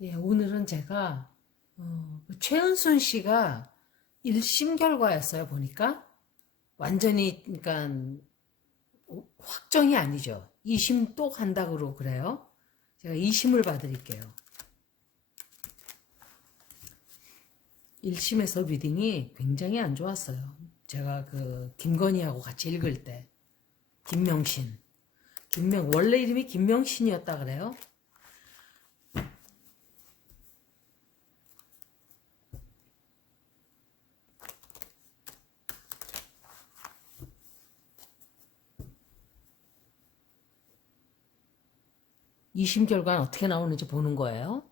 예, 오늘은 제가 최은순 씨가 1심 결과였어요. 보니까 완전히 그러니까 확정이 아니죠. 2심 또 간다 그러고 그래요. 제가 2심을 봐드릴게요. 1심에서 리딩이 굉장히 안 좋았어요. 제가 그 김건희하고 같이 읽을 때 김명신 원래 이름이 김명신이었다 그래요. 이 심 결과는 어떻게 나오는지 보는 거예요.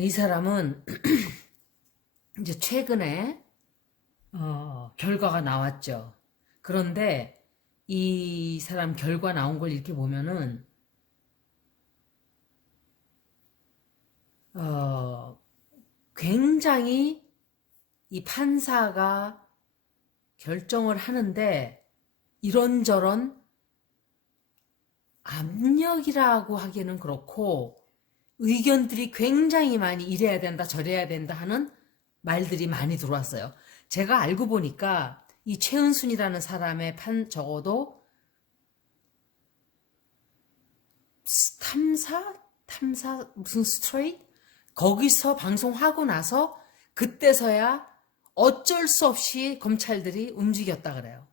이 사람은 이제 최근에 결과가 나왔죠. 그런데 이 사람 결과 나온 걸 이렇게 보면은 굉장히 이 판사가 결정을 하는데 이런저런 압력이라고 하기는 그렇고 의견들이 굉장히 많이 이래야 된다 저래야 된다 하는 말들이 많이 들어왔어요. 제가 알고 보니까 이 최은순이라는 사람의 적어도 탐사 무슨 스트레이트 거기서 방송하고 나서 그때서야 어쩔 수 없이 검찰들이 움직였다 그래요.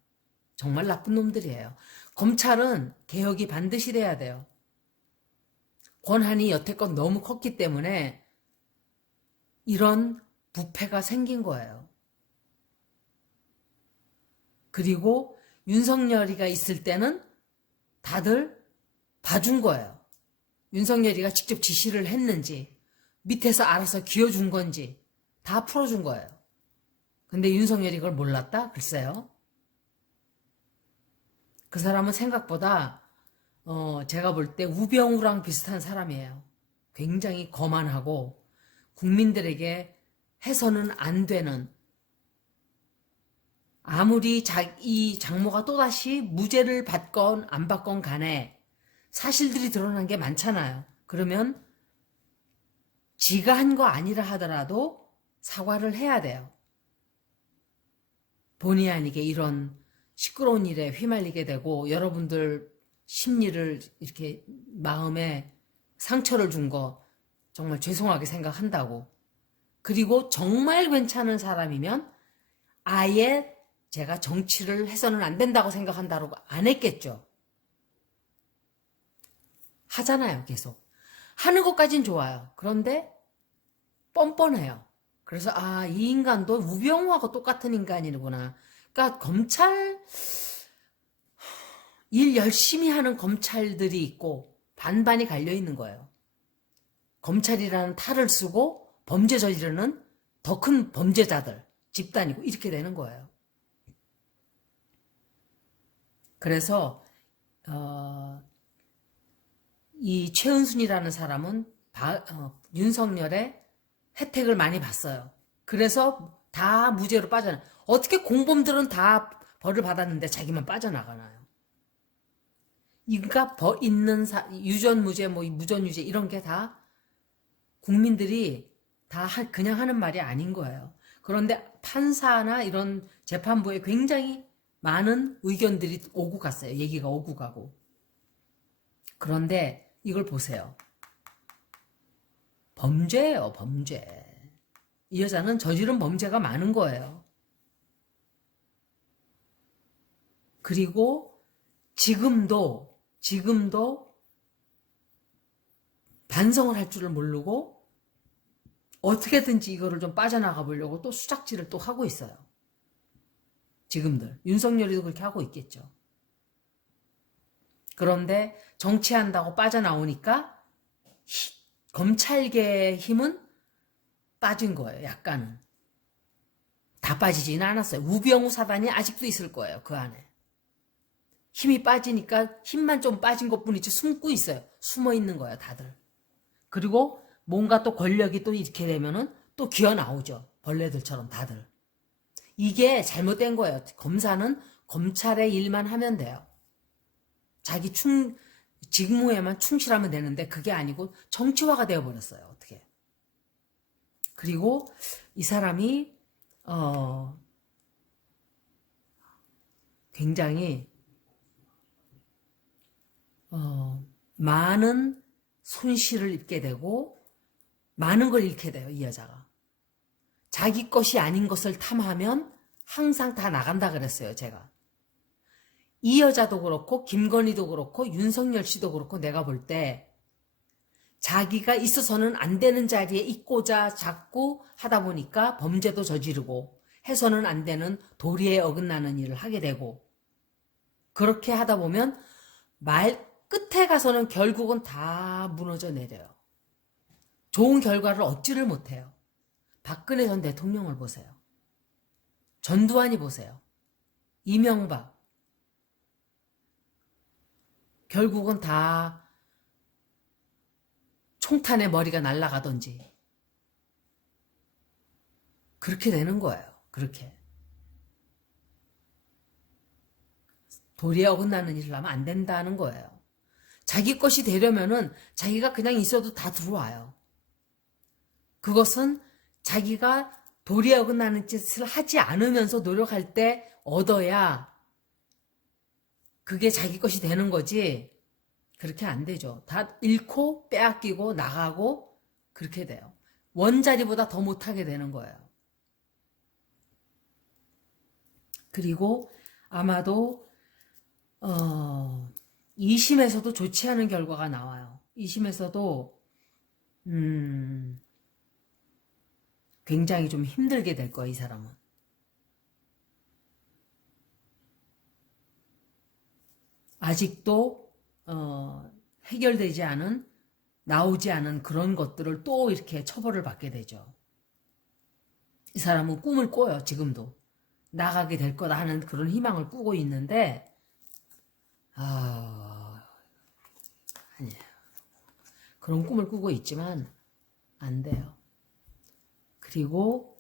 정말 나쁜 놈들이에요. 검찰은 개혁이 반드시 돼야 돼요. 권한이 여태껏 너무 컸기 때문에 이런 부패가 생긴 거예요. 그리고 윤석열이가 있을 때는 다들 봐준 거예요. 윤석열이가 직접 지시를 했는지 밑에서 알아서 기어준 건지 다 풀어준 거예요. 근데 윤석열이 그걸 몰랐다? 글쎄요. 그 사람은 생각보다 제가 볼 때 우병우랑 비슷한 사람이에요. 굉장히 거만하고 국민들에게 해서는 안 되는 아무리 이 장모가 또다시 무죄를 받건 안 받건 간에 사실들이 드러난 게 많잖아요. 그러면 지가 한 거 아니라 하더라도 사과를 해야 돼요. 본의 아니게 이런 시끄러운 일에 휘말리게 되고 여러분들 심리를 이렇게 마음에 상처를 준 거 정말 죄송하게 생각한다고. 그리고 정말 괜찮은 사람이면 아예 제가 정치를 해서는 안 된다고 생각한다고 안 했겠죠. 하잖아요, 계속. 하는 것까진 좋아요. 그런데 뻔뻔해요. 그래서 이 인간도 우병우하고 똑같은 인간이구나. 그러니까 검찰 일 열심히 하는 검찰들이 있고 반반이 갈려 있는 거예요. 검찰이라는 탈을 쓰고 범죄 저지르는 더 큰 범죄자들, 집단이고 이렇게 되는 거예요. 그래서 이 최은순이라는 사람은 윤석열의 혜택을 많이 봤어요. 그래서 다 무죄로 빠져나. 어떻게 공범들은 다 벌을 받았는데 자기만 빠져나가나요? 그러니까 있는 유전무죄, 뭐 무전유죄 이런 게 다 국민들이 다 그냥 하는 말이 아닌 거예요. 그런데 판사나 이런 재판부에 굉장히 많은 의견들이 오고 갔어요. 얘기가 오고 가고. 그런데 이걸 보세요. 범죄예요, 범죄. 이 여자는 저지른 범죄가 많은 거예요. 그리고 지금도 반성을 할 줄을 모르고 어떻게든지 이거를 좀 빠져나가 보려고 또 수작질을 또 하고 있어요. 지금들. 윤석열이도 그렇게 하고 있겠죠. 그런데 정치한다고 빠져나오니까 검찰계의 힘은 빠진 거예요. 약간은. 다 빠지지는 않았어요. 우병우 사단이 아직도 있을 거예요. 그 안에. 힘이 빠지니까 힘만 좀 빠진 것뿐이지 숨고 있어요. 숨어 있는 거예요, 다들. 그리고 뭔가 또 권력이 또 이렇게 되면은 또 기어 나오죠. 벌레들처럼 다들. 이게 잘못된 거예요. 검사는 검찰의 일만 하면 돼요. 자기 직무에만 충실하면 되는데 그게 아니고 정치화가 되어버렸어요. 어떻게. 그리고 이 사람이 굉장히 많은 손실을 입게 되고 많은 걸 잃게 돼요. 이 여자가. 자기 것이 아닌 것을 탐하면 항상 다 나간다 그랬어요. 제가. 이 여자도 그렇고 김건희도 그렇고 윤석열 씨도 그렇고 내가 볼 때 자기가 있어서는 안 되는 자리에 있고자 자꾸 하다 보니까 범죄도 저지르고 해서는 안 되는 도리에 어긋나는 일을 하게 되고 그렇게 하다 보면 말 끝에 가서는 결국은 다 무너져 내려요. 좋은 결과를 얻지를 못해요. 박근혜 전 대통령을 보세요. 전두환이 보세요. 이명박. 결국은 다 총탄에 머리가 날아가던지 그렇게 되는 거예요. 그렇게. 도리에 어긋나는 일을 하면 안 된다는 거예요. 자기 것이 되려면은 자기가 그냥 있어도 다 들어와요. 그것은 자기가 도리에 어긋나는 짓을 하지 않으면서 노력할 때 얻어야 그게 자기 것이 되는 거지. 그렇게 안 되죠. 다 잃고 빼앗기고 나가고 그렇게 돼요. 원자리보다 더 못하게 되는 거예요. 그리고 아마도 2심에서도 좋지 않은 결과가 나와요. 2심에서도 굉장히 좀 힘들게 될 거예요. 이 사람은. 아직도 해결되지 않은 나오지 않은 그런 것들을 또 이렇게 처벌을 받게 되죠. 이 사람은 꿈을 꿔요. 지금도. 나가게 될 거다 하는 그런 희망을 꾸고 있는데 아니에요. 그런 꿈을 꾸고 있지만 안 돼요. 그리고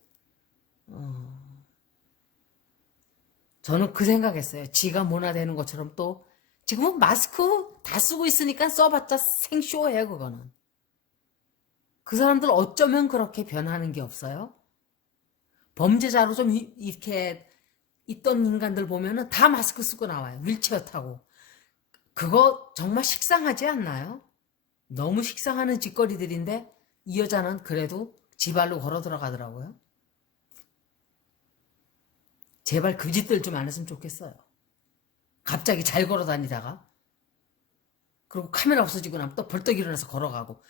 저는 그 생각했어요. 지가 뭐나 되는 것처럼 또 지금은 마스크 다 쓰고 있으니까 써봤자 생쇼예요. 그거는. 그 사람들 어쩌면 그렇게 변하는 게 없어요? 범죄자로 좀 이렇게 있던 인간들 보면은 다 마스크 쓰고 나와요. 휠체어 타고. 그거 정말 식상하지 않나요? 너무 식상하는 짓거리들인데 이 여자는 그래도 지 발로 걸어 들어가더라고요. 제발 그 짓들 좀 안 했으면 좋겠어요. 갑자기 잘 걸어 다니다가 그리고 카메라 없어지고 나면 또 벌떡 일어나서 걸어가고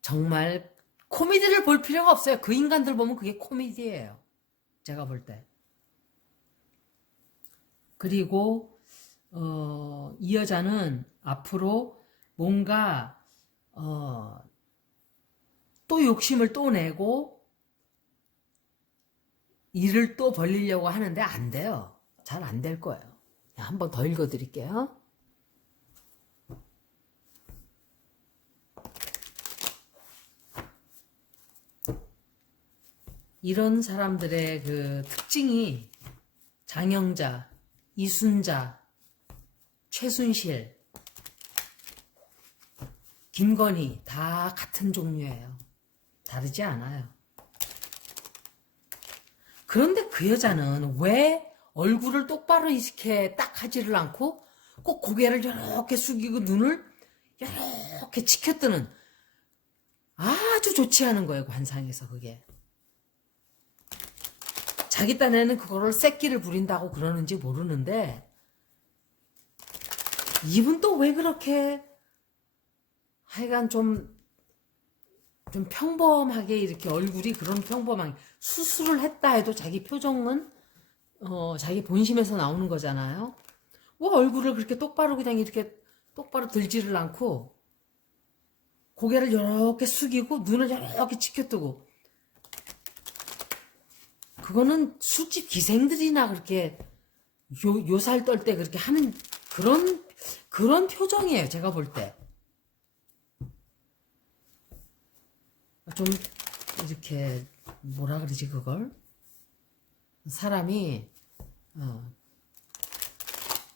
정말 코미디를 볼 필요가 없어요. 그 인간들 보면 그게 코미디예요. 제가 볼 때. 그리고 이 여자는 앞으로 뭔가 또 욕심을 또 내고 일을 또 벌리려고 하는데 안 돼요. 잘 안 될 거예요. 한 번 더 읽어드릴게요. 이런 사람들의 그 특징이 장영자, 이순자, 최순실, 김건희 다 같은 종류예요. 다르지 않아요. 그런데 그 여자는 왜 얼굴을 똑바로 이렇게 딱 하지를 않고 꼭 고개를 이렇게 숙이고 눈을 이렇게 치켜뜨는 아주 좋지 않은 거예요. 관상에서 그게. 자기 딴에는 그거를 새끼를 부린다고 그러는지 모르는데 이분 또 왜 그렇게 하여간 좀 평범하게 이렇게 얼굴이 그런 평범하게 수술을 했다 해도 자기 표정은 자기 본심에서 나오는 거잖아요. 왜 얼굴을 그렇게 똑바로 그냥 이렇게 똑바로 들지를 않고 고개를 이렇게 숙이고 눈을 이렇게 치켜뜨고 그거는 술집 기생들이나 그렇게 요살 떨 때 그렇게 하는 그런 표정이에요. 제가 볼 때. 좀 이렇게 뭐라 그러지 그걸? 사람이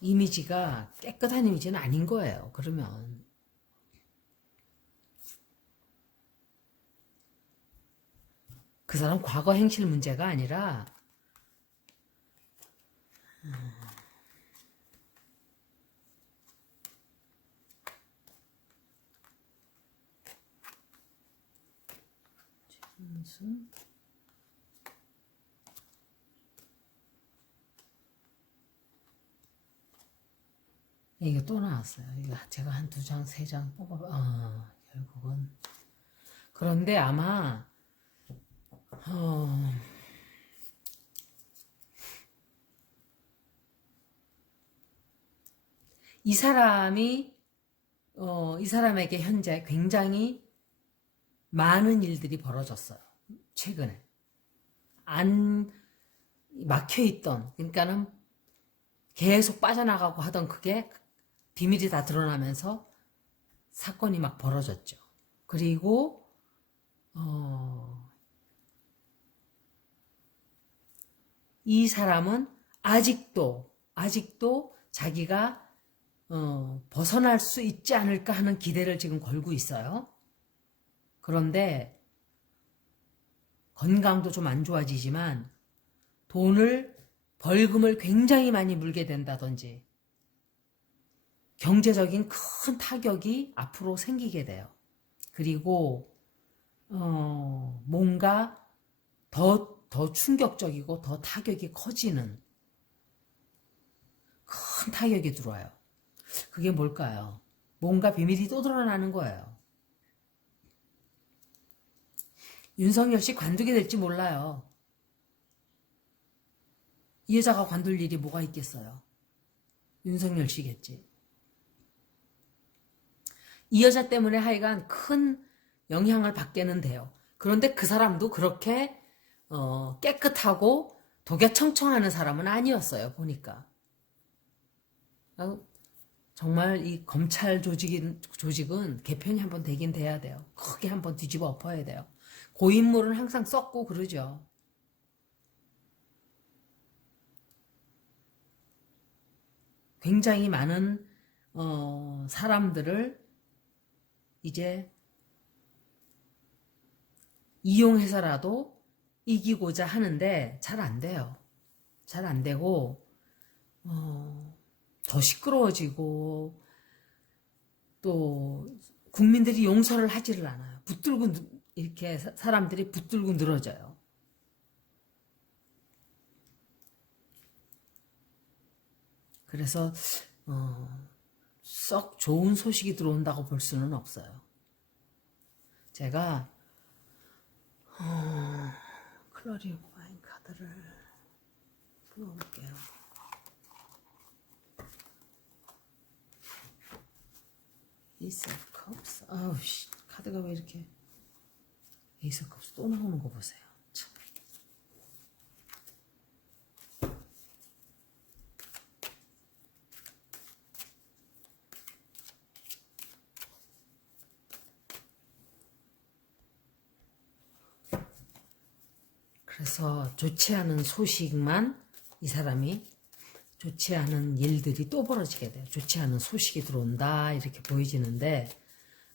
이미지가 깨끗한 이미지는 아닌 거예요. 그러면 그 사람 과거 행실 문제가 아니라 무슨 이게 또 나왔어요. 이거 제가 한 2장, 3장 뽑아, 결국은. 그런데 아마, 이 사람이, 이 사람에게 현재 굉장히 많은 일들이 벌어졌어요. 최근에. 안 막혀있던, 그러니까는 계속 빠져나가고 하던 그게 비밀이 다 드러나면서 사건이 막 벌어졌죠. 그리고 이 사람은 아직도 자기가 벗어날 수 있지 않을까 하는 기대를 지금 걸고 있어요. 그런데 건강도 좀 안 좋아지지만 벌금을 굉장히 많이 물게 된다든지 경제적인 큰 타격이 앞으로 생기게 돼요. 그리고 뭔가 더 충격적이고 더 타격이 커지는 큰 타격이 들어와요. 그게 뭘까요? 뭔가 비밀이 또 드러나는 거예요. 윤석열 씨 관두게 될지 몰라요. 이 여자가 관둘 일이 뭐가 있겠어요? 윤석열 씨겠지. 이 여자 때문에 하여간 큰 영향을 받게는 돼요. 그런데 그 사람도 그렇게 깨끗하고 독야청청하는 사람은 아니었어요. 보니까. 정말 이 검찰 조직은 개편이 한번 되긴 돼야 돼요. 크게 한번 뒤집어 엎어야 돼요. 고인물은 항상 썩고 그러죠. 굉장히 많은 사람들을 이제 이용해서라도 이기고자 하는데 잘 안 돼요. 잘 안 되고 더 시끄러워지고 또 국민들이 용서를 하지를 않아요. 이렇게 사람들이 붙들고 늘어져요. 그래서 썩 좋은 소식이 들어온다고 볼 수는 없어요. 제가 클러리파인 카드를 풀어볼게요. 에이스 오브 컵스. 아우 씨, 카드가 왜 이렇게 에이스 오브 컵스 또 나오는 거 보세요. 참. 그래서 좋지 않은 소식만 이 사람이 좋지 않은 일들이 또 벌어지게 돼요. 좋지 않은 소식이 들어온다 이렇게 보여지는데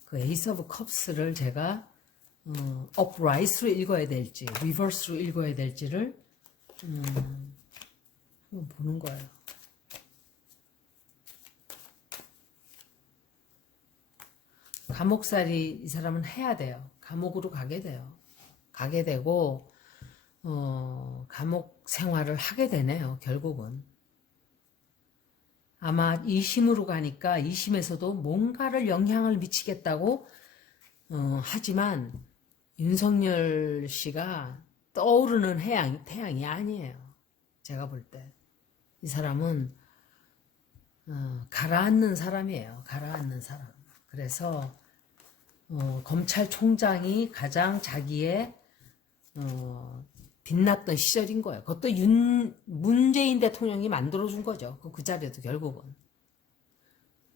그 에이스 오브 컵스를 제가 upright로 읽어야 될지 reverse로 읽어야 될지를 한번 보는 거예요. 감옥살이 이 사람은 해야 돼요. 감옥으로 가게 돼요. 가게 되고 감옥 생활을 하게 되네요. 결국은. 아마 2심으로 가니까 2심에서도 뭔가를 영향을 미치겠다고 하지만 윤석열 씨가 떠오르는 태양이 아니에요. 제가 볼 때. 이 사람은 가라앉는 사람이에요. 가라앉는 사람. 그래서 검찰총장이 가장 자기의 빛났던 시절인 거예요. 그것도 문재인 대통령이 만들어준 거죠. 그 자리도 결국은.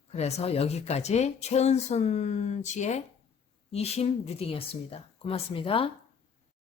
그래서 여기까지 최은순 씨의 2심 리딩이었습니다. 고맙습니다.